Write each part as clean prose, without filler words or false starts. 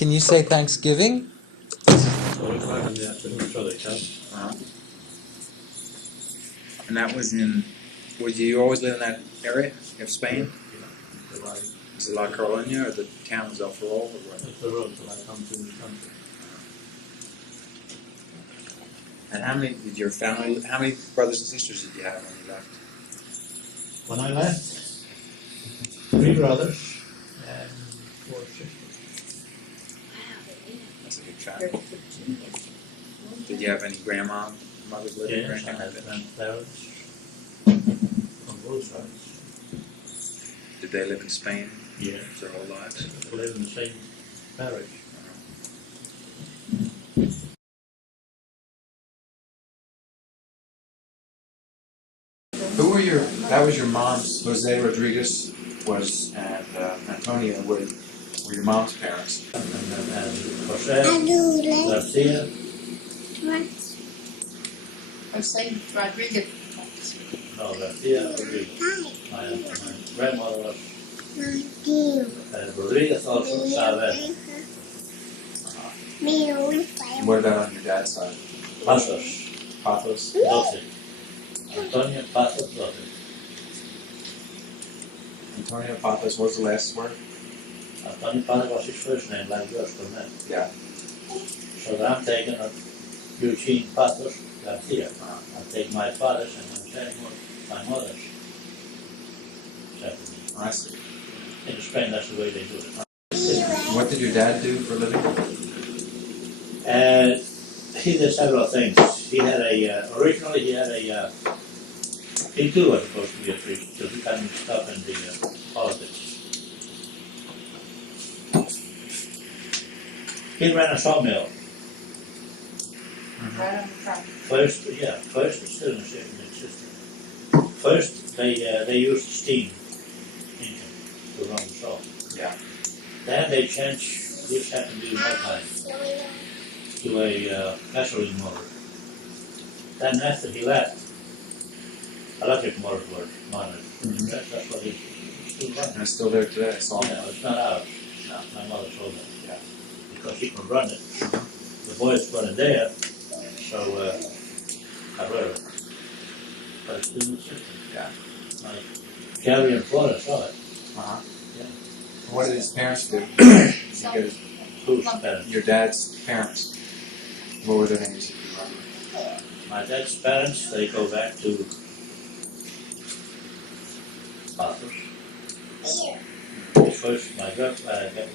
Can you say Thanksgiving? And that was in, would you always live in that area of Spain? Is it La Coruña or the town is El Ferrol? Or what? It's the road till I come to the country. And how many did your family, how many brothers and sisters did you have when you left? When I left, 3 brothers and 4 sisters. That's a big family. Did you have any grandma, mothers living or Yes, I anything like have that? grandparents on both sides. Did they live in Spain Yes, their whole lives? they live in the same parish. Who were your, that was your mom's, Jose Rodriguez was, and Antonia were your mom's parents. And Jose Garcia, Jose Rodriguez. no, Garcia Rodriguez. My grandmother was Rodriguez also, Sabe, What about on your dad's side? Pasos, Pathos? 12. Antonio Pasos 12. Antonio Pathos, what was the last word? Antonio Pasos was his first name, like yours for me. Yeah. So then I'm taking Eugene Pasos Garcia. I take my father's and I'm saying my mother's. Oh, I see. In Spain, that's the way they do it. What did your dad do for a living? He did several things. He had originally he had he too was supposed to be a priest, so he got mixed up in the politics. He ran a sawmill. Right on the front. First it's still in existence. First, they used steam engine to run the saw. Yeah. Then they changed, this happened in my time, to a gasoline motor. Then after he left, electric motors were mounted. That's what he still running. And it's still there today, I saw Yeah, it. it's not ours. No, my mother told me. Yeah. Because she could run it. The boys put it there, so I rid of it. But it's still in the system. Yeah. My Gary and Florida saw it. Uh-huh. Yeah. What did his parents do? So, Because Who's parents? your dad's parents, what were their names? My dad's parents, they go back to Pathos. First, my grandfather's name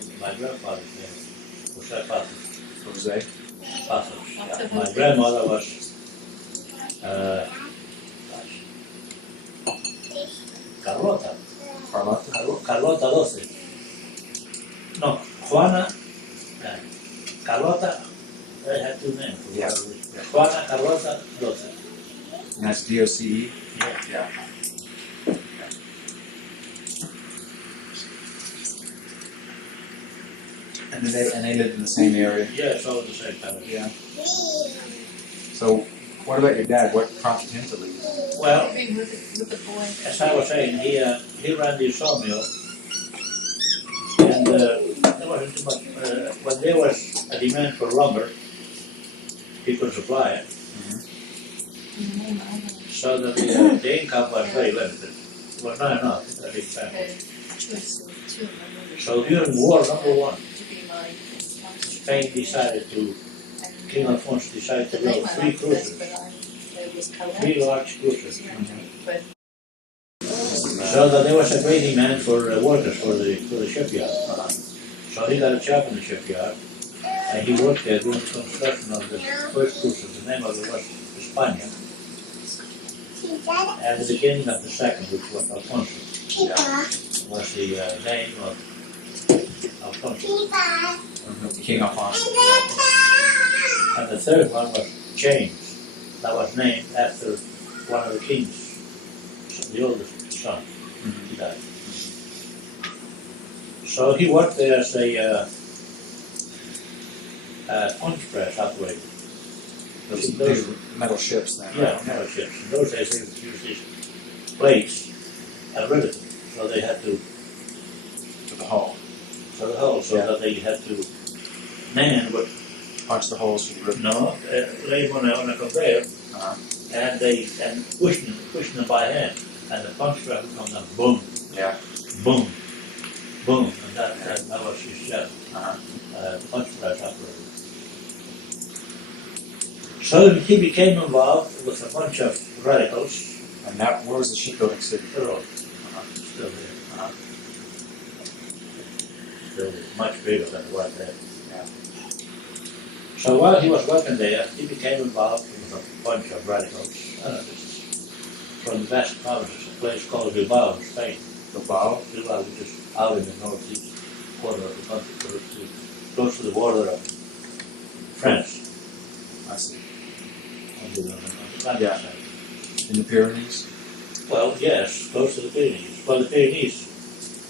was Pathos. Jose? Pathos. Yeah. My grandmother was Carlota. Carlota 12. No, Juana, Carlota, they had 2 names. Yeah. Juana Carlota 12. And that's D-O-C-E? Yeah. Yeah. And they lived in the same area? Yeah, it's all the same time. Yeah. So, what about your dad? What prompted him to leave? Well, with the boy. as I was saying, he ran the sawmill, and there wasn't too much. When there was a demand for lumber, he could supply it, so that the income was very limited. It was not enough for a big family. So during war #1, Spain decided to, King Alfonso decided to build 3 cruisers, 3 large cruisers. So that there was a great demand for workers for the shipyard. So he got a job in the shipyard, and he worked there doing the construction of the first cruiser. The name of it was España. And the beginning of the second, which was Alfonso, was the name of Alfonso. King Alfonso. And the third one was James. That was named after one of the kings, the oldest son. He died. So he worked there as a punch press operator. Those big metal ships then. Yeah, metal ships. In those days they would use these plates and rivet them. So they had to, For the hull. for the hull, so that they had to man would Punch the holes for the roof. lay him on a conveyor Uh-huh. and pushing them by hand, and the punch truck would come down, boom, Yeah. boom, boom, and that was his job. Uh-huh. Punch press operator. So he became involved with a bunch of radicals. And that, where was the shipbuilding city? They're all Uh-huh. still there. Uh-huh. Still much bigger than it was then. Yeah. So while he was working there, he became involved with a bunch of radicals, anarchists, from the Basque provinces, a place called U.S.A. in Spain. Bilbao? U.S.A. which is out in the northeast corner of the country, close to the border of France, I see. on the Atlantic Yeah. side. In the Pyrenees? Well, yes, close to the Pyrenees. Well, the Pyrenees,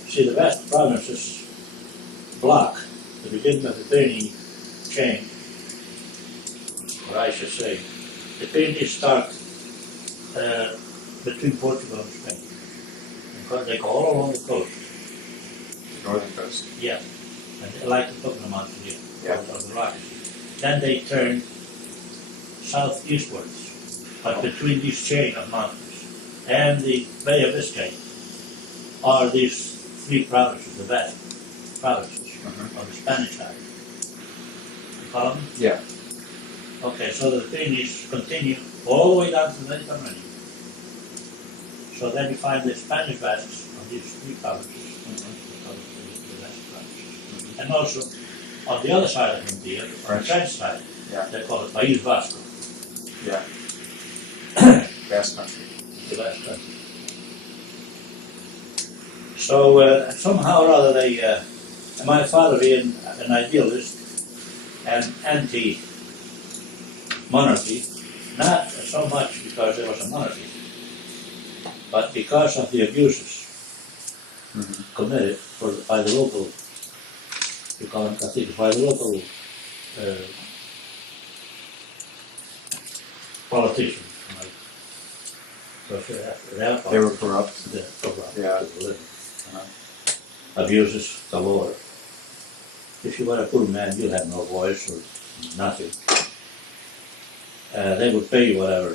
see, the Basque provinces block the beginning of the Pyrenees chain, or I should say, the Pyrenees start between Portugal and Spain. Because they go all along the coast. The northern coast. Yeah. And they like to put them on here, Yeah. of the rocks. Then they turn southeastwards, but between this chain of mountains and the Bay of Biscay are these three provinces, the Basque provinces, Uh-huh. on the Spanish side. You follow me? Yeah. Okay, so the Pyrenees continue all the way down to the Mediterranean. So then you find the Spanish Basques on these three provinces, the Basque provinces. And also, on the other side of the frontier, on the French. French side, Yeah. they call it País Vasco, Yeah. Basque country. the Basque country. So somehow or other they, my father being an idealist and anti-monarchy, not so much because there was a monarchy, but because of the abuses Mm-hmm. committed by the local, you call them Kathi, by the local politicians. Like, They were corrupt. Yeah. Abuses galore. If you were a poor man, you had no voice or nothing. They would pay you whatever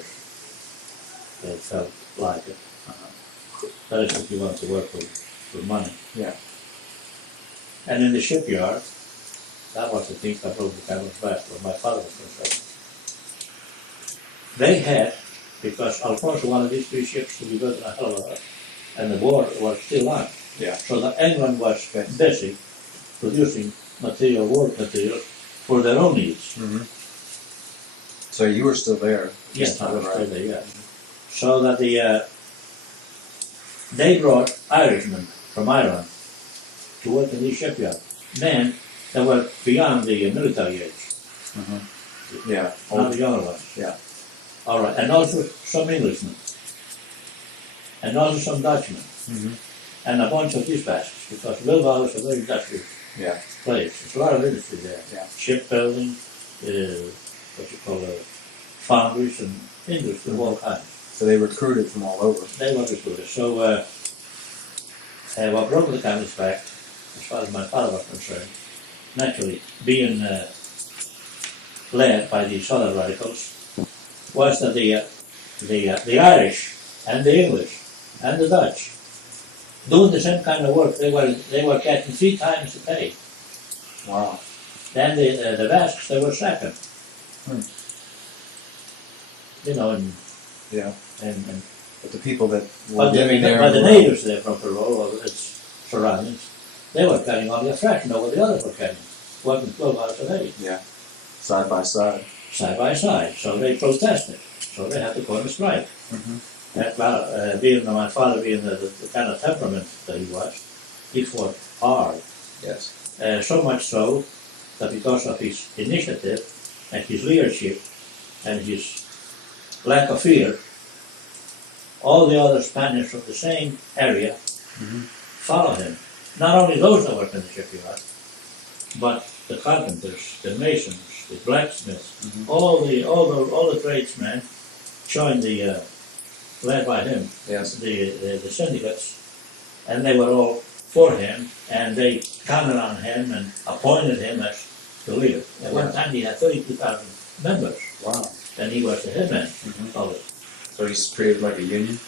they felt like it. That is if you want to work for money. Yeah. And in the shipyard, that was the thing that broke the camel's back where my father was concerned. They had, because Alfonso wanted these three ships to be built in a hell of a lot, and the war was still on. Yeah. So that England was busy producing material, war material, for their own needs. Mm-hmm. So you were still there? Yes, I time, was right? still there, yeah. So that they brought Irishmen from Ireland to work in these shipyards. Men that were beyond the military age, Mm-hmm. Yeah. not the younger ones. Yeah. All right, and also some Englishmen, and also some Dutchmen, Mm-hmm. and a bunch of these Basques, because Bilbao is a very industrious Yeah. place. There's a lot of industry there. Yeah. Shipbuilding, what you call foundries and industry of all kinds. So they recruited from all over. They were recruited. So what broke the camel's back, as far as my father was concerned, naturally being led by these other radicals, was that the Irish and the English and the Dutch, doing the same kind of work, they were getting 3 times the pay. Wow. Then the Basques, they were second. Hmm. You know, and Yeah. and But the people that were but living there. the were- natives there from Peru or its surroundings, they were getting only a fraction of what the others were getting, working 12 hours a day, Side by side. side by side. So they protested. So they had to go on a strike. Mm-hmm. And, well, being my father being the kind of temperament that he fought hard. Yes. So much so that because of his initiative and his leadership and his lack of fear, all the other Spaniards from the same area Mm-hmm. followed him. Not only those that worked in the shipyard, but the carpenters, the masons, the blacksmiths, Mhm. all the tradesmen joined the led by him, Yes. the syndicates, and they were all for him, and they counted on him and appointed him as to live. At one time he had 32,000 members, Wow. and he was the headman Mhm. of it. So he's created like a union?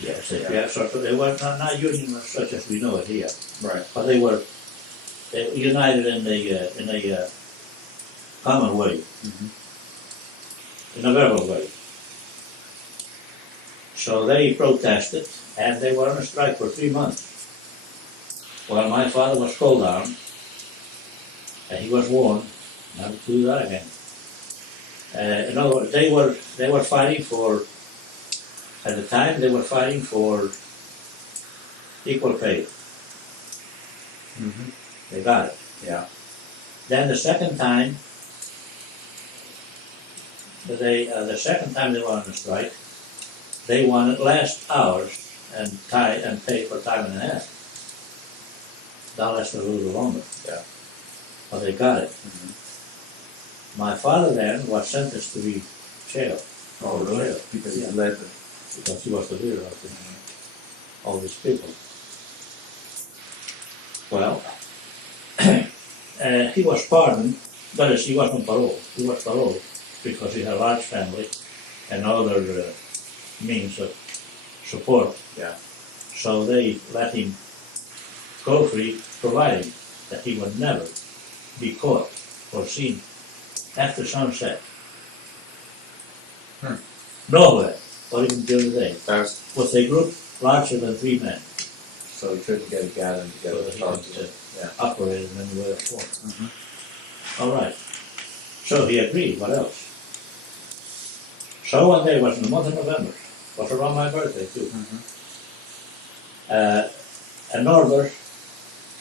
Yes, yeah, sort of. They were not union such as we know it here, Right. but they were united in a common way, Mhm. in a verbal way. So they protested, and they were on a strike for 3 months. Well, my father was called down, and he was warned not to do that again. In other words, they were fighting for, at the time, they were fighting for equal pay. Mhm. They got it. Yeah. Then the second time, the second time they were on the strike, they wanted less hours and pay for time and a half. That lasted a little longer. Yeah. But they got it. Mhm. My father then was sentenced to be jailed. Oh, really? Jail. Because he Yeah. led the. Because he was the leader of all these people. Well, he was pardoned, but he was on parole. He was paroled because he had a large family and other means of support. Yeah. So they let him go free, providing that he would never be caught or seen after sunset. Hmm. Nowhere, or even during the day, That was, with a group larger than 3 men. so he couldn't get it gathered So together. that to he talk could to them. Yeah. operate in any way or form. Mhm. All right. So he agreed. What else? So one day was in the month of November. Was around my birthday too. Mhm. An order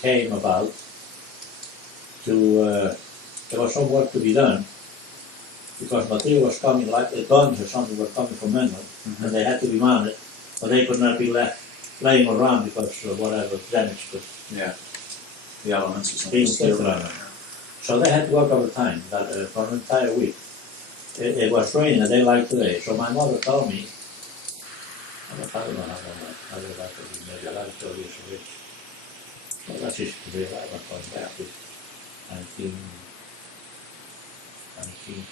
came about to there was some work to be done because material was coming, like the guns or something were coming from England, Mhm. and they had to be mounted, but they could not be left laying around because of whatever damage could. Yeah. The elements or something. Being inflicted on them. So they had to work overtime for an entire week. It was raining a day like today, so my mother told me, I don't know how long I could be, maybe 11, 12 years of age. Well, that's just to be alive, I'm going back to 19,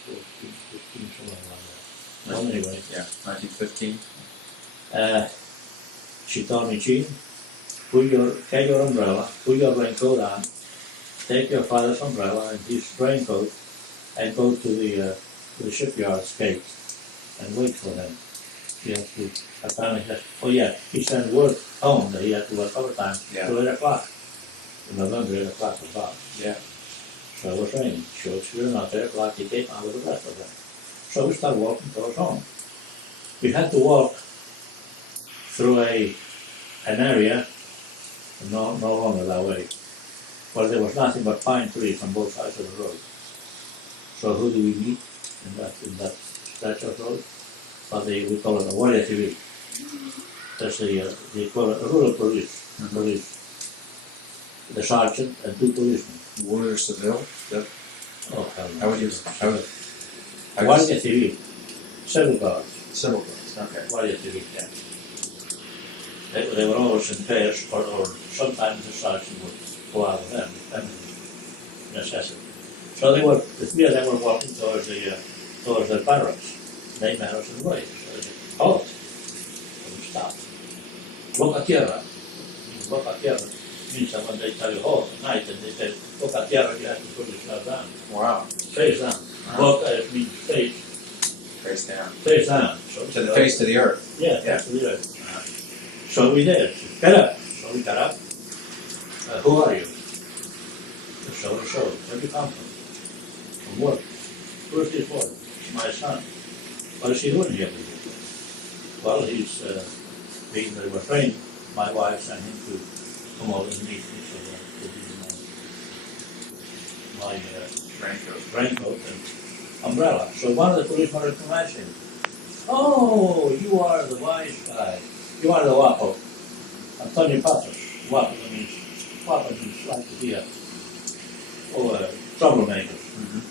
14, 15, somewhere around there. Well, anyway, Yeah. 1915. she told me, Gene, get your umbrella, put your raincoat on, take your father's umbrella and his raincoat, and go to the shipyard's gate and wait for him. He has to, apparently, he sent word home that he had to work overtime Yeah. till 8 o'clock. In November, 8 o'clock was about. Yeah. So it was raining. So sure enough, 8 o'clock he came out with the rest of them. So we started walking towards home. We had to walk through an area, no longer that way, where there was nothing but pine trees on both sides of the road. So who do we meet in that stretch of road? Well, we call it a Guardia Civil. That's they call it a rural police. Mhm. Police. The sergeant and 2 policemen. Warrior Seville. Yep. Oh, hell no. How would you? How would? Guardia Civil. Civil guards. Civil guards. Okay. Guardia Civil, yeah. They were always in pairs, or sometimes the sergeant would go out with them, depending on necessity. So the 3 of them were walking towards the barracks. They met us in the way. So they said, halt. And we stopped. Boca tierra. Boca tierra means that when they tell you halt at night and they say boca tierra, you have to put yourself down. Wow. Face down. Boca means face. Face down. Face down. So To the face to the earth. Yeah, Yeah. face to the earth. So we did. Get up. So we got up. Who are you? So. Where do you come from? From work. Who's this boy? It's my son. What is he doing here? Well, he's being very well trained. My wife sent him to come over and meet me, so that would be my raincoat and umbrella. So one of the policemen recognized him. Oh, you are the wise guy. You are the Guapo. Antonio Patos. Guapo means like to be a troublemaker. Mhm.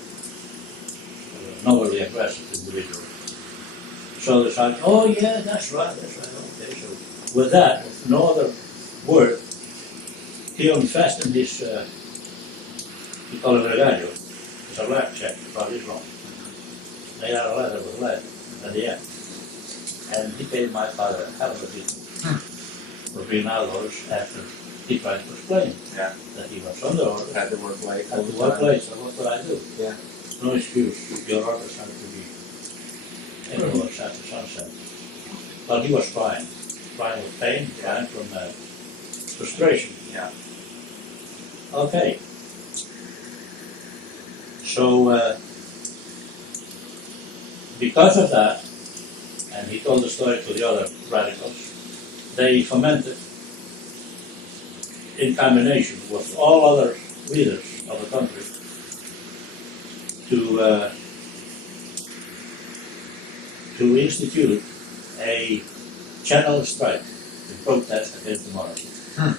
Not really aggressive individual. So the sergeant, oh yeah, that's right. Okay, so with that, with no other word, he unfastened his, he called it regalia, it's a lead check, about this long. They had a letter with lead at the end. And he paid my father a hell of a bit for being out orders after he tried to explain Yeah. that he was under orders. Had to work late. Had to work late, so what could I do? Yeah. No excuse, your orders had to be enforced after sunset. But he was crying with pain, crying from frustration. Yeah. Okay. So, because of that, and he told the story to the other radicals, they fomented, in combination with all other leaders of the country, to institute a general strike in protest against the monarchy. And,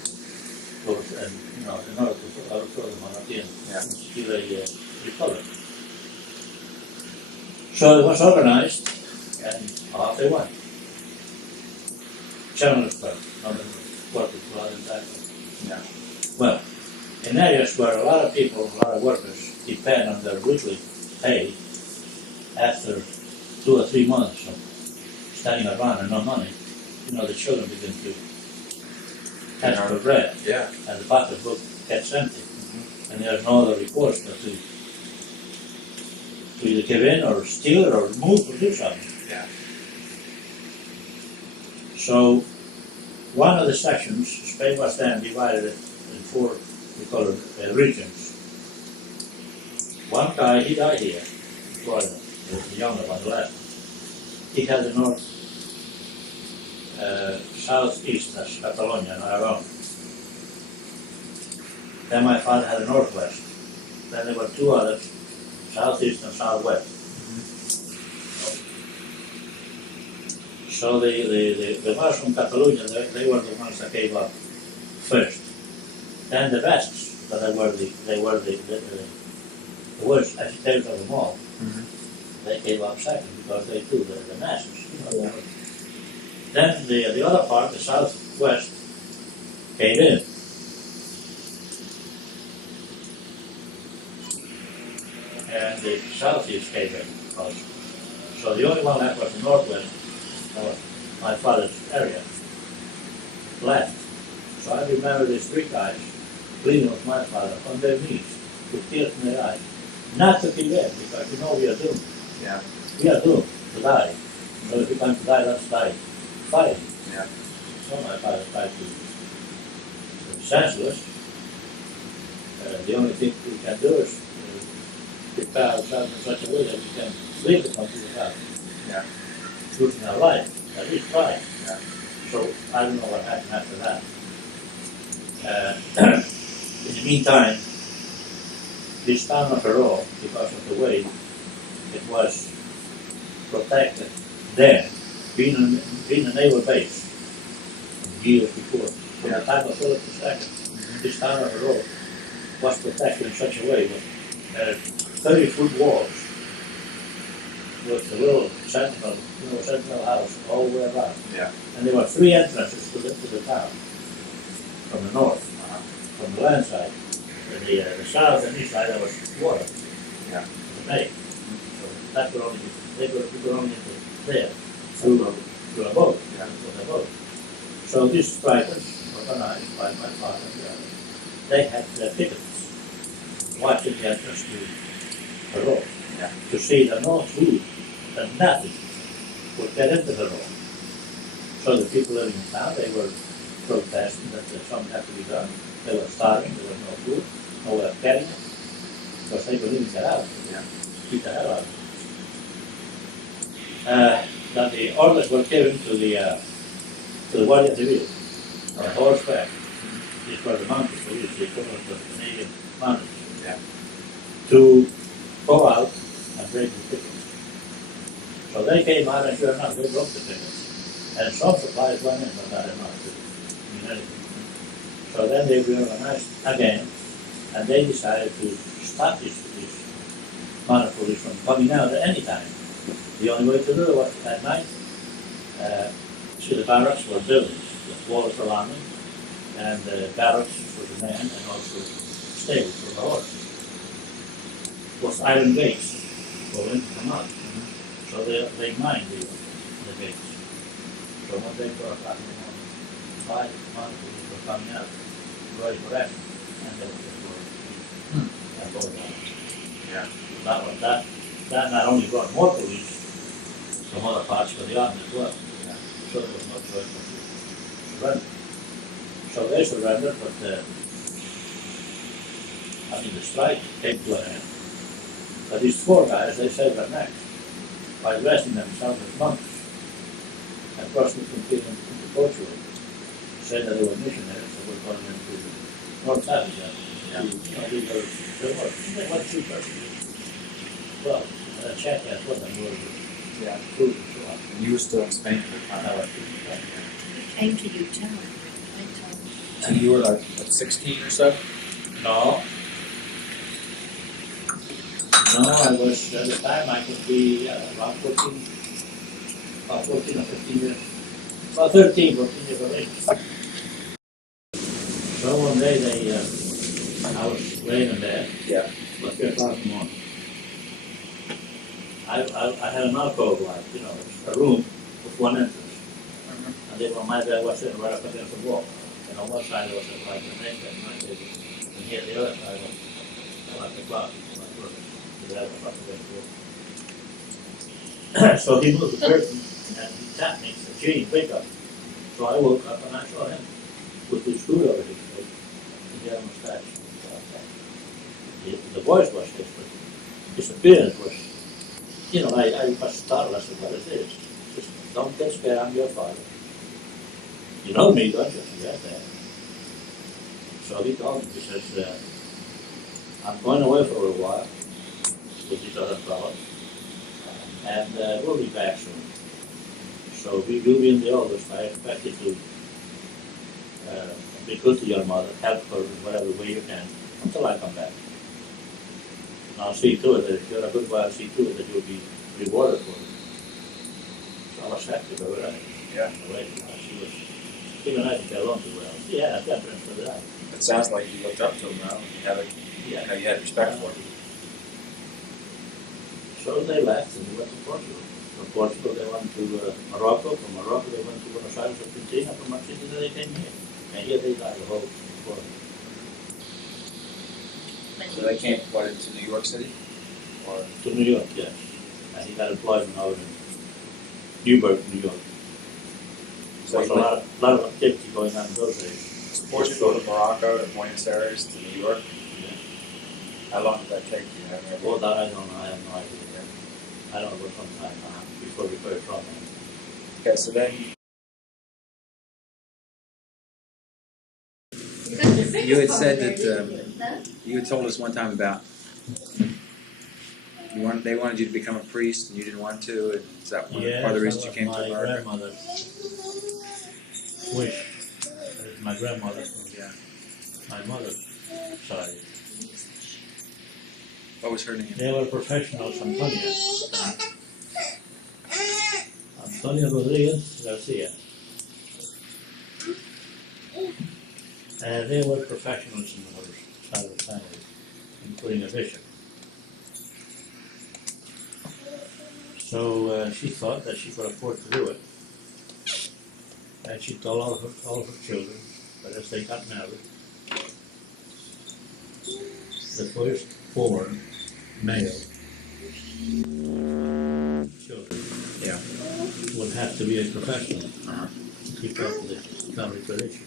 in order to overthrow the monarchy and institute a republic. So it was organized, and off they went. General strike, not in working blood and that. Yeah. Well, in areas where a lot of people, a lot of workers depend on their weekly pay after 2 or 3 months of standing around and no money, the children begin to ask for bread, and the pocketbook gets empty, and there's no other recourse but to either give in or steal it or move or do something. Yeah. So, one of the sections, Spain was then divided in 4, we call it regions. One guy, he died here, Florida, the younger one, the left. He had the north, southeast, that's Catalonia and Aragon. Then my father had the northwest. Then there were 2 others, southeast and southwest. So the ones from Catalonia, they were the ones that gave up first. Then the Basques, that they were the worst agitators of them all, they gave up second because they too, the masses. Then the other part, the southwest, gave in. And the southeast gave in also. So the only one left was the northwest, or my father's area, left. So I remember these 3 guys pleading with my father on their knees, with tears in their eyes, not to give in, because we are doomed. Yeah. We are doomed to die. So if we're going to die, let's die fighting. Yeah. So my father tried to be senseless. The only thing we can do is prepare ourselves in such a way that we can leave the country without losing our life, at least try. Yeah. So I don't know what happened after that. In the meantime, this town of Ferrol, because of the way it was protected then, being a naval base years before, from the time of Philip II, this town of Ferrol was protected in such a way with 30-foot walls with a little sentinel house all the way around. Yeah. And there were 3 entrances to the town, from the north, from the land side. And the south and east side there was water. Yeah. The bay. So that could only they could only get there through a boat. Yeah. With a boat. So these strikers, organized by my father and the others, they had their pickets watching the entrance to the road. Yeah. To see that no food and nothing would get into the road. So the people living in town, they were protesting that something had to be done. They were starving, there was no food, no way of getting it, because they couldn't get out. Yeah. Keep the hell out of it. That the orders were given to the Guardia Civil on horseback. These were the mounted police, the equivalent of the Canadian mounted, to go out and break the pickets. So they came out and sure enough, they broke the pickets. And some supplies went in, but not enough to mean anything. So then they reorganized again, and they decided to stop these mounted police from coming out at any time. The only way to do it was at night. See, the barracks were buildings with walls around them, and barracks for the men and also stables for the horses. was iron gates going into the mud. So they mined the gates. So when they got up in the morning, 5 months were coming out, ready for that, and they were just going. And going down. Yeah. That not only brought more police from other parts of the army as well. Yeah. So there was no choice but to surrender. So they surrendered, but the strike came to an end. But these 4 guys, they saved their necks by dressing themselves as monks and crossing into Portugal. Said that they were missionaries that were going into North Africa. Yeah. They went through persecution. Well, Czech as well, and were Yeah. food and so on. And you were still in Spain at the time. I went through that. Came to U.S.A. So you were like, what, 16 or so? No. No, I was, at the time I could be about 14 or 15 years, about 13, 14 years of age. So one day I was laying in bed, Yeah. about 3 o'clock in the morning. I had an alcove like, a room with one entrance. And then my bed was sitting right up against the wall. And on one side there was like a neck bed, my table. And here the other side was like the closet, my room. So he moved the curtain and he tapped me, said, "Gene, wake up." So I woke up and I saw him with his food over his face. He had a mustache. The voice was this, but his appearance was, I was startled. I said, "What is this?" He said, "Don't get scared, I'm your father." "You know me, don't you?" "Yes, Dad." So he told me, he says, "I'm going away for a while with these other fellows, and we'll be back soon. So we will be in the office. I expect you to be good to your mother, help her in whatever way you can until I come back. And I'll see to it that if you're a good boy, I'll see to it that you'll be rewarded for it." So I was happy to her. Yeah. She was, even I didn't get along too well. She had a preference for that. It sounds like you looked up to him now. You had respect for him. So they left and they went to Portugal. From Portugal they went to Morocco. From Morocco they went to Buenos Aires, Argentina. From Argentina they came here. And here they died the whole world. So they came, into New York City? Or? To New York, yes. And he got employment out in Newburgh, New York. So There was a lot of activity going on in those days. Portugal to Morocco to Buenos Aires to New York? Yeah. How long did that take you? Well, that I don't know. I have no idea. I don't know what some time before we heard from him. Okay, so then you had said that you had told us one time about they wanted you to become a priest and you didn't want to. And is that part of the reason you came to America? My grandmother's wish. My grandmother from my mother's side. What was her name? They were professionals, Antonio Rodriguez Garcia. And they were professionals in her side of the family, including a bishop. So she thought that she could afford to do it. And she told all of her children that as they got married, the firstborn male children would have to be a professional to keep up with the family tradition.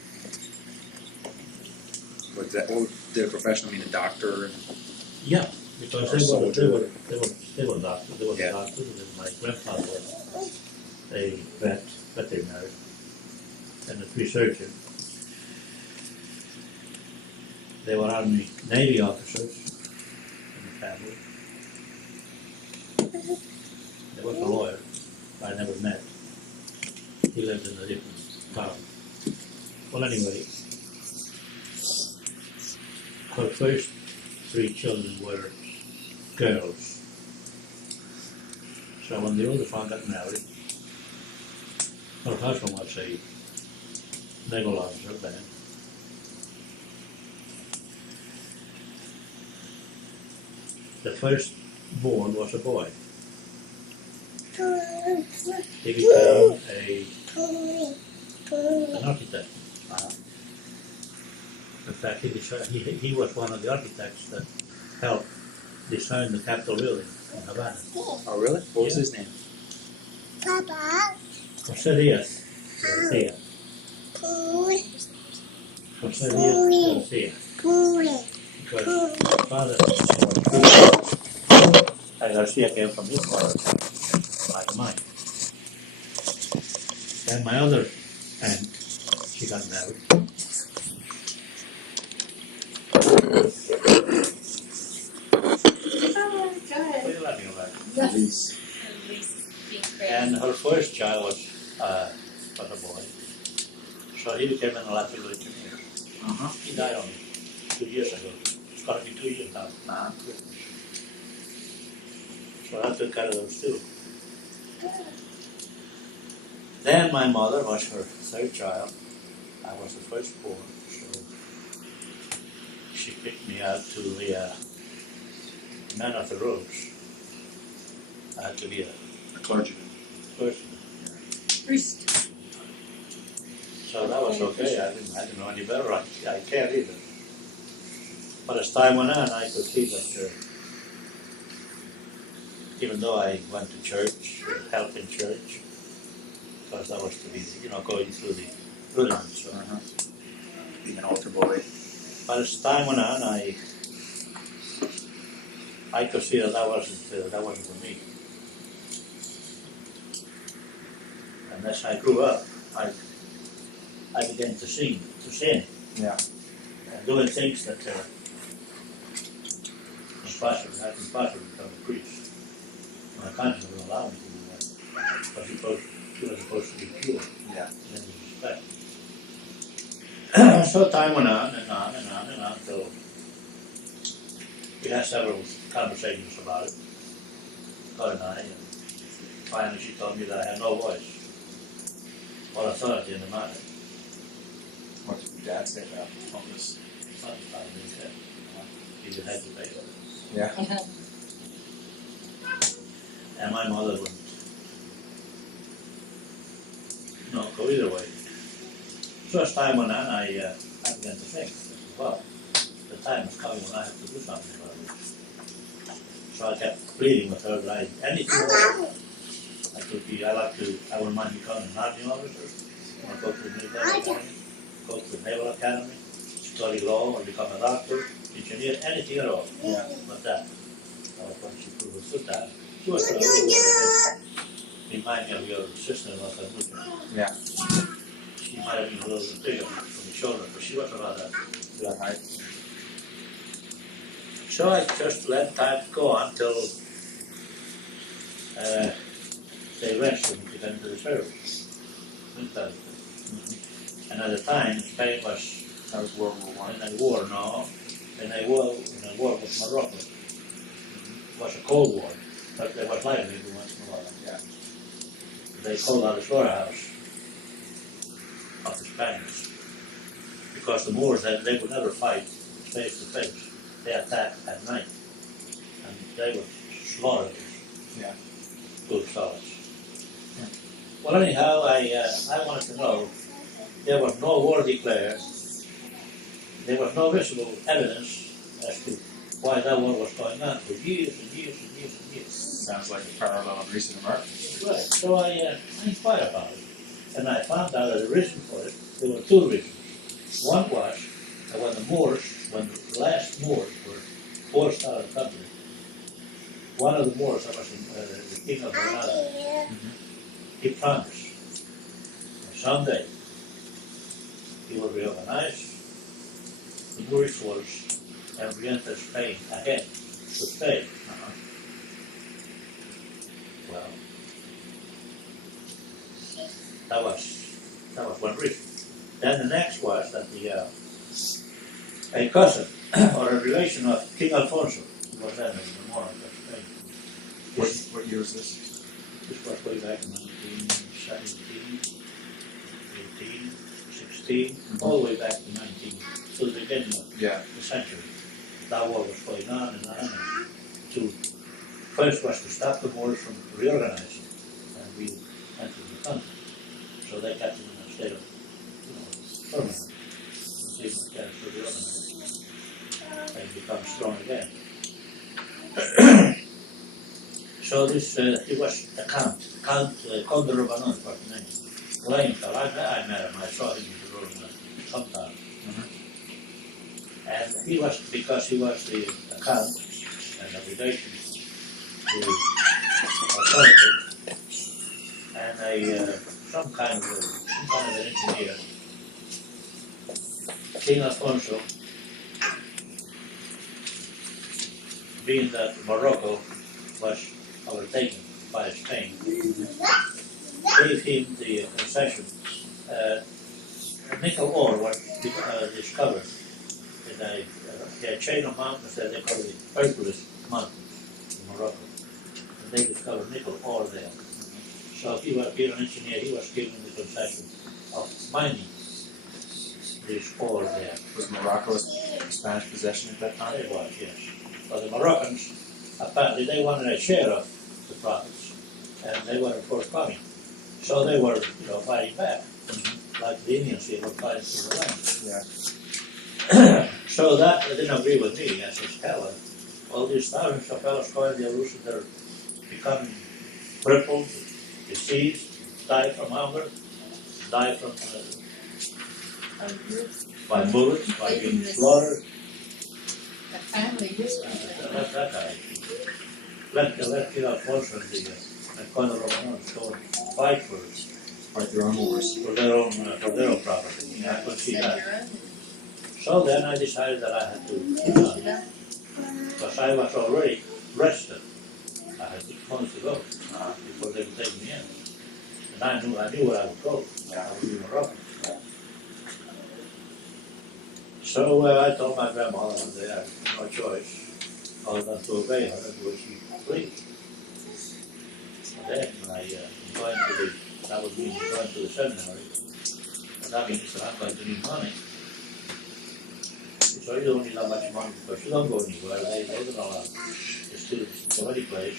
What did a professional mean? A doctor? Yeah, because they were doctors. They were doctors. And my grandfather was a veterinary and a researcher. They were Army Navy officers in the family. There was a lawyer I never met. He lived in a different town. Well, anyway, her first 3 children were girls. So when the oldest one got married, her husband was a naval officer then. the first born was a boy. He became an architect. In fact, he was one of the architects that helped design the Capitol building in Havana. Oh, really? What was his name? Jose Diaz Garcia. Jose Diaz Garcia. Because his father and Garcia came from his father, like mine. Then my other aunt, she got married. What are you laughing about? Elise. And her first child was a boy. So he became an electrical engineer. He died only 2 years ago. It's got to be 2 years now. So I took care of those two. Then my mother was her third child. I was the firstborn, so she picked me out to be a man of the roads. I had to be a Clergyman. priest. So that was okay. I didn't know any better. I can't either. But as time went on, I could see that even though I went to church, helped in church, because that was to be, going through the rudiments. So. Being an altar boy. But as time went on, I could see that wasn't for me. And as I grew up, I began to sin. Yeah. And doing things that impossible. I was impossible to become a priest. My conscience wouldn't allow me to do that. But she was supposed to be pure. Yeah. And respect. So time went on and on and on and on until we had several conversations about it, God and I, and finally she told me that I had no voice or authority in the matter. What did your dad say about all this? Something finally said, you had to pay for it. Yeah. And my mother wouldn't, go either way. So as time went on, I began to think, well, the time is coming when I have to do something about it. So I kept pleading with her that anything more. I wouldn't mind becoming an army officer, or go to the military academy, go to the naval academy, study law, or become a doctor, engineer, anything at all. Yeah. But that was when she put that. She was a little remind me of your sister-in-law, Yeah. she might have been a little bit bigger from the shoulder, but she was about that height. So I just let time go on till they rested and began to the service. And at the time, Spain was That was World War I. in a war, no, in a war with Morocco. It was a Cold War, but there was light every once in a while. Yeah. They called out the slaughterhouse of the Spaniards because the Moors they would never fight face to face. They attacked at night, and they would slaughter Yeah. good fellows. Yeah. Well, anyhow, I wanted to know. There was no war declared. There was no visible evidence as to why that war was going on for years and years and years and years. Sounds like a parallel in recent America. Right. So I inquired about it, and I found out that the reason for it, there were two reasons. One was that when the last Moors were forced out of the country, one of the Moors, that was the king of Granada, he promised that someday he will reorganize the Moorish force and re-enter Spain again to Spain. Well, that was one reason. Then the next was that a cousin or a relation of King Alfonso was then in the monarch of Spain. What year was this? This was way back in 1917, 18, 16, all the way back to the beginning of Yeah. the century. That war was going on and on. to, first was to stop the Moors from reorganizing and we entered the country. So they kept them in a state of, permanent. See if they can reorganize and become strong again. So this, it was the Count de Robanon, was the name. Wayne, I met him, I saw him in the room sometime. And he was, because he was the Count and the relation to authority, and some kind of an engineer, King Alfonso, being that Morocco was overtaken by Spain, gave him the concession. Nickel ore was discovered in a chain of mountains that they call the Hercules Mountains in Morocco. And they discovered nickel ore there. So he was being an engineer, he was given the concession of mining this ore there. Was Morocco a Spanish possession at that time? It was, yes. But the Moroccans, apparently they wanted a share of the profits, and they weren't forthcoming. So they were, fighting back, like the Indians here were fighting for the land. Yeah. So that didn't agree with me. I said, hell, all these thousands of fellows going the illusion, they're becoming crippled, diseased, die from hunger, die from by bullets, by being slaughtered. The family history. That guy. Let King Alfonso and Conde Romanos go and fight for their own wars. For their own property. I could see that. So then I decided that I had to do something. Because I was already rested. I had 6 months to go before they would take me in. And I knew where I would go. I would be in Morocco. So I told my grandmother one day I had no choice other than to obey her and do as she pleased. And then that would mean going to the seminary. And that means that I'm going to need money. So you don't need that much money because you don't go anywhere. They don't allow the students to go any place.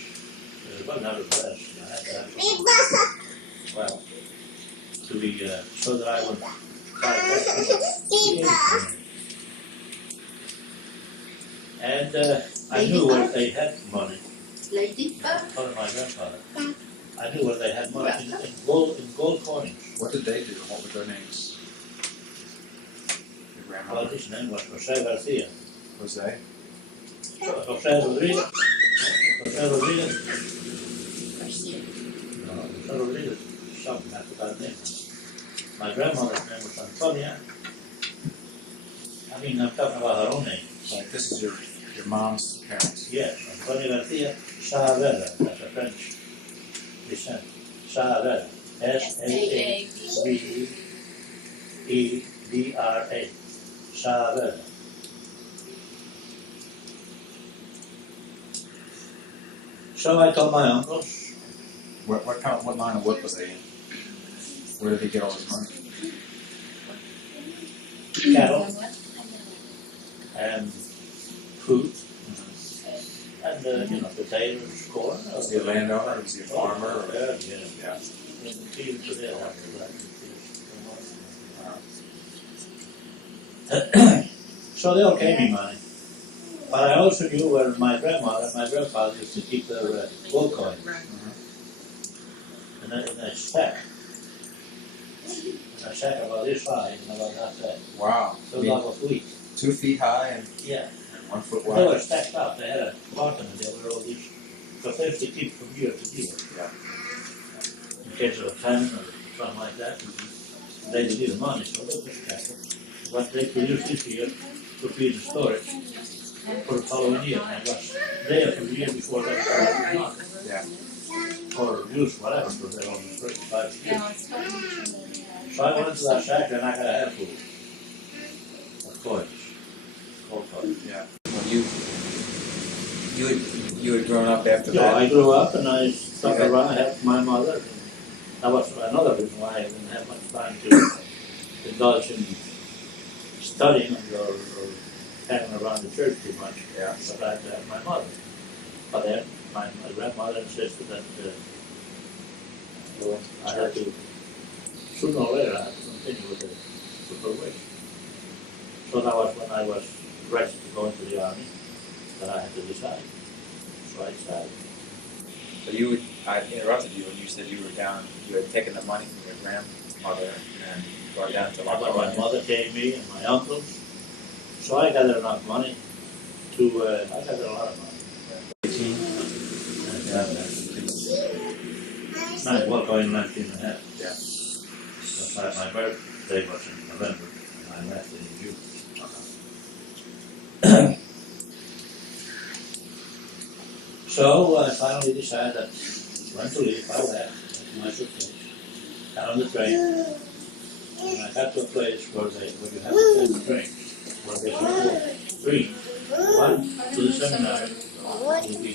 There's about another place. I had to have some, well, to be, so that I would try to. And I knew where they had money. From my grandfather. I knew where they had money in gold coins. What did they do? What were their names? Your grandmother? Well, his name was Jose Garcia. Jose? Jose Rodriguez. Jose Rodriguez. No, Jose Rodriguez. Something, I forgot the name. My grandmother's name was Antonia. I mean, I'm talking about her own name. Like this is your mom's parents? Yes, Antonia Garcia Saavedra. That's a French descent. Saavedra. Saavedra. Saavedra. So I told my uncles. What line of work was they in? Where did they get all this money? Cattle and food and potatoes, corn. Was he a landowner? Was he a farmer? Or? Yeah. So they all gave me money. But I also knew where my grandmother and my grandfather used to keep their gold coins. In a stack. In a sack about this high and about that size. Wow. So that was wheat. 2 feet high and Yeah. 1 foot They wide. were stacked up. They had a compartment there where all these, because they used to keep from year to year. Yeah. In case of a famine or something like that, they didn't need the money, so they just kept it. What they produced this year would be in storage for the following year, and it was there for the year before they started not. Yeah. Or use whatever for their own storage 5 years. So I went to that shack and I got a handful of coins, gold coins. Yeah. Well, you had grown up after Yeah, that? I grew up and I stuck around, I helped my mother. That was another reason why I didn't have much time to indulge in studying or hanging around the church too much. Yeah. But I had to have my mother. But then my grandmother insisted that I had to, sooner or later, I had to continue with the supervision. So that was when I was ready to go into the army, that I had to decide. So I decided. So I interrupted you when you said you had taken the money from your grandmother and brought it down to La Well, my mother gave me and my uncles. So I gathered enough money to, I gathered a lot of money. 18, and well, going 19 and a half. Yeah. So my birthday was in November, and I left in June. So I finally decided that when to leave, I left my suitcase, got on the train, and I got to a place where you have to take the train, where there's three. One to the seminary, will be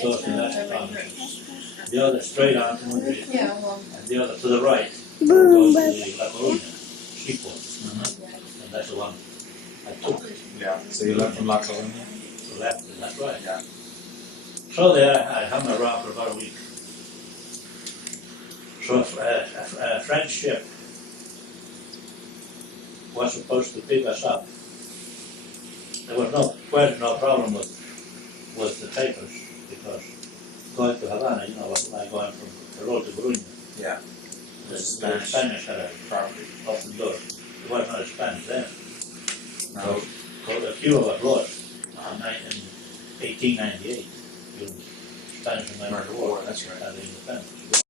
close to that province. The other straight on to Madrid, and the other to the right goes to the La Coruña, seaport. And that's the one I took. Yeah. So you left from La Coruña? So that's right. Yeah. So there I hung around for about a week. So a French ship was supposed to pick us up. There was no problem with the papers, because going to Havana, was like going from the road to Coruña. Yeah. The Spanish had a property open door. There was not a Spanish then. No. So a few of us lost in 1898, during Spanish American War. That's right. And the independence.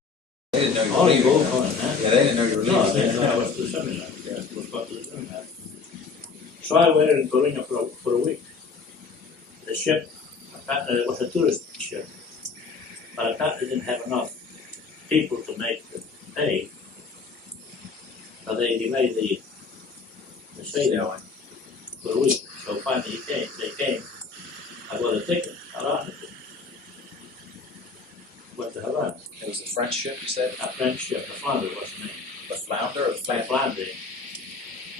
They didn't know you All were you leaving. go on, huh? Yeah, they didn't know you were leaving. No, they didn't know I was to the seminar. Yeah, was got to the seminar. So I waited in Coruña for a week. The ship, apparently it was a tourist ship, but apparently didn't have enough people to make the pay. So they delayed the sailing for a week. So finally they came, I bought a ticket, around it. Went to Havana. It was a French ship, you said? A French ship, the Flounder was the name. The Flounder or the Flounder. Flounder?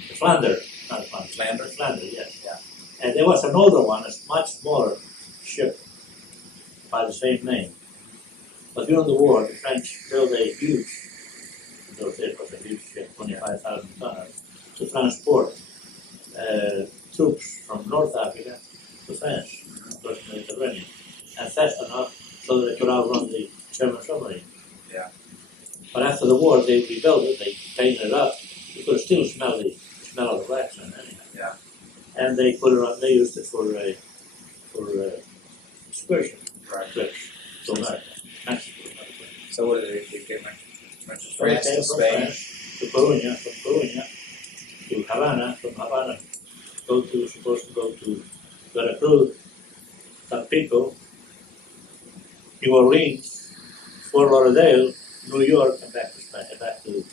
The Flounder, not the Flounder. Flounder? Flounder, yes. Yeah. And there was an older one, a much smaller ship by the same name. But during the war, the French built a huge, in those days it was a huge ship, 25,000 tonners, to transport troops from North Africa to France, across the Mediterranean, and fast enough so that they could outrun the German submarine. Yeah. But after the war, they rebuilt it, they painted it up. You could still smell the smell of the wax in it anyhow. Yeah. And they put it on, they used it for excursion trips to America. So what did they get? Went to So they France, came to from Spain? France to Coruña, from Coruña to Havana, from Havana supposed to go to Veracruz, Tampico, New Orleans, Fort Lauderdale, New York, and back to Spain, back to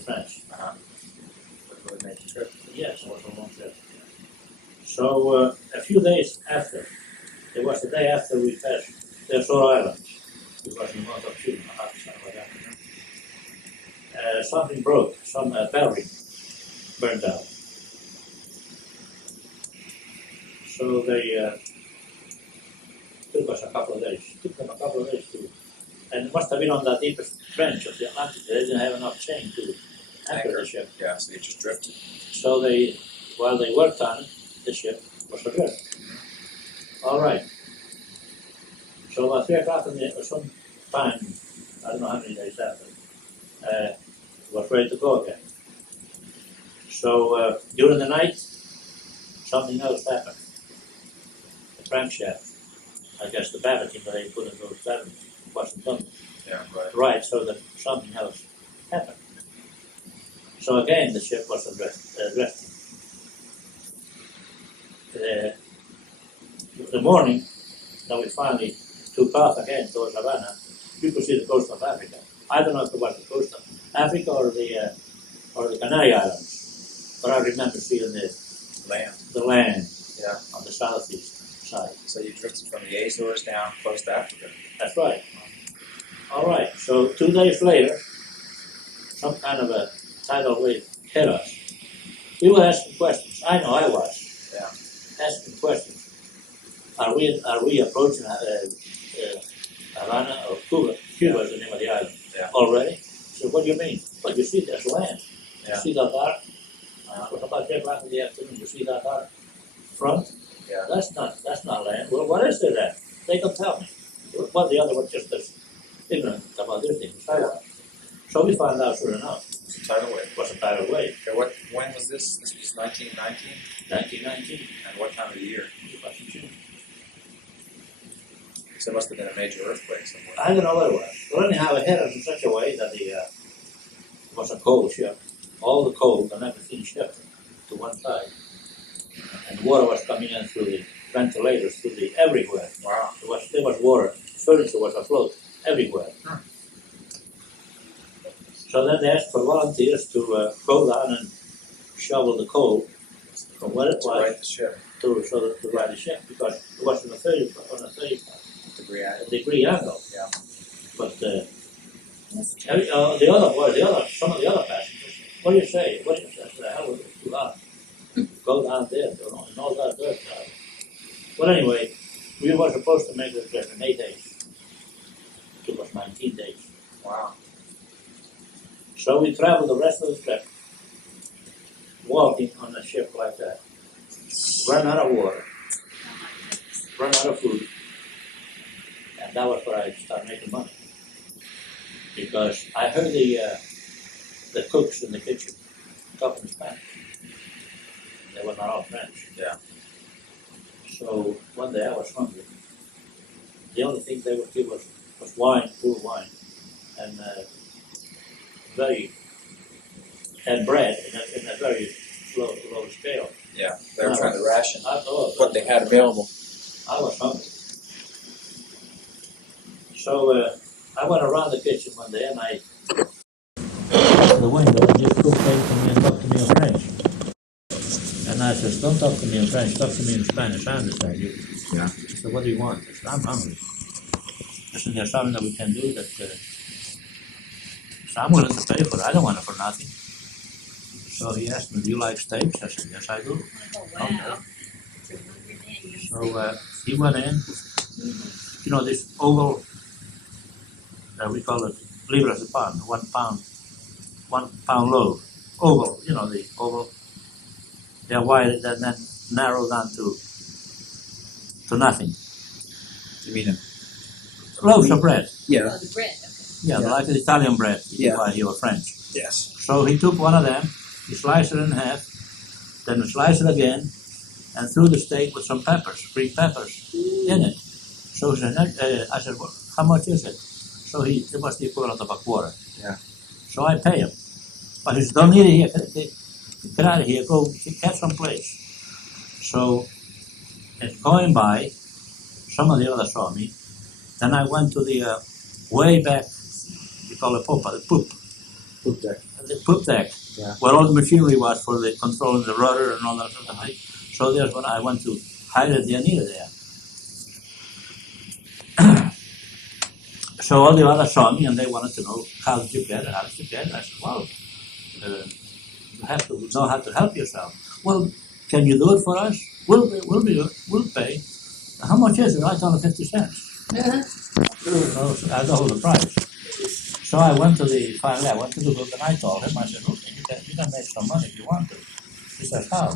France. Really make a trip. Yes, it was a long trip. So a few days after, it was the day after we passed the Azore Islands. It was in north of Chile, like that. Something broke, some battery burned down. So they took us a couple of days. Took them a couple of days to, and it must have been on the deepest trench of the Atlantic. They didn't have enough chain to anchor the ship. Yeah, so they just drifted. So while they worked on it, the ship was adrift. All right. So about 3 o'clock in the, or some time, I don't know how many days after, it was ready to go again. So during the night, something else happened. The crankshaft, I guess the ballotting that they put in those batteries wasn't done Yeah, right. right, so that something else happened. So again, the ship was adrift. The morning that we finally took off again towards Havana, you could see the coast of Africa. I don't know if it was the coast of Africa or the Canary Islands, but I remember seeing the land Yeah. on the southeast side. So you drifted from the Azores down close to Africa. That's right. All right. So 2 days later, some kind of a tidal wave hit us. We were asking questions. I know I was. Yeah. Asking questions. Are we approaching Havana or Cuba? Cuba is the name of the island. Yeah. Already? So what do you mean? But you see there's land. Yeah. You see that dark? What about 10 o'clock in the afternoon? You see that dark front? Yeah. That's not land. Well, what is there then? They can tell me. One the other was just as ignorant about this thing. So we found out sure enough. Tidal wave. It was a tidal wave. Okay, when was this? This was 1919? 1919. And what time of the year? It was in June. So it must have been a major earthquake somewhere. I don't know what it was. Well, anyhow, it hit us in such a way that it was a coal ship. All the coal and everything shipped to one side. And water was coming in through the ventilators, everywhere. Wow. There was water. Furniture was afloat everywhere. Hmm. So then they asked for volunteers to go down and shovel the coal from where it To was right the ship. to ride the ship, because it was on a 30 Degree angle. degree angle. Yeah. But some of the other passengers, what do you say? What do you say? I said, the hell was it too hot? Go down there, and all that dirt. Well, anyway, we were supposed to make the trip in 8 days. It was 19 days. Wow. So we traveled the rest of the trip, walking on the ship like that. Run out of water, run out of food, and that was where I started making money. Because I heard the cooks in the kitchen talking Spanish. They were not all French. Yeah. So one day I was hungry. The only thing they would give was wine, poor wine, and bread in a very low scale. Yeah. They were trying to ration what what they had available. I was hungry. So I went around the kitchen one day and I the window and this cook came to me and talked to me in French. And I said, don't talk to me in French, talk to me in Spanish, I understand you. Yeah. He said, what do you want? I said, I'm hungry. I said, there's something that we can do that so I'm willing to pay for it. I don't want it for nothing. So he asked me, do you like steaks? I said, yes, I do. Oh, wow. So he went in, you know, this oval, we call it libras a pound, 1 pound, 1 pound loaf, oval, you know, the oval. They're wide and then narrow down to nothing. You mean Loaves of bread. Yeah. Oh, the bread, okay. Yeah, Yeah. like the Italian bread, Yeah. while you were French. Yes. So he took one of them, he sliced it in half, then sliced it again, and threw the steak with some peppers, green peppers, in it. So he said, I said, well, how much is it? So it was the equivalent of a quarter. Yeah. So I pay him. But he said, don't eat it here, get out of here, go get some place. So, going by, some of the others saw me. Then I went to the way back, we call it popa, the poop. Poop deck. The poop deck, Yeah. where all the machinery was for the controlling the rudder and all that sort of thing. So there's when I went to hide it there near there. So all the others saw me and they wanted to know, how did you get it? How did you get it? I said, well, you have to know how to help yourself. Well, can you do it for us? We'll pay. How much is it? I told him 50 cents. So I told the price. So I went to the cook and I told him, I said, look, you can make some money if you want to. He said, how?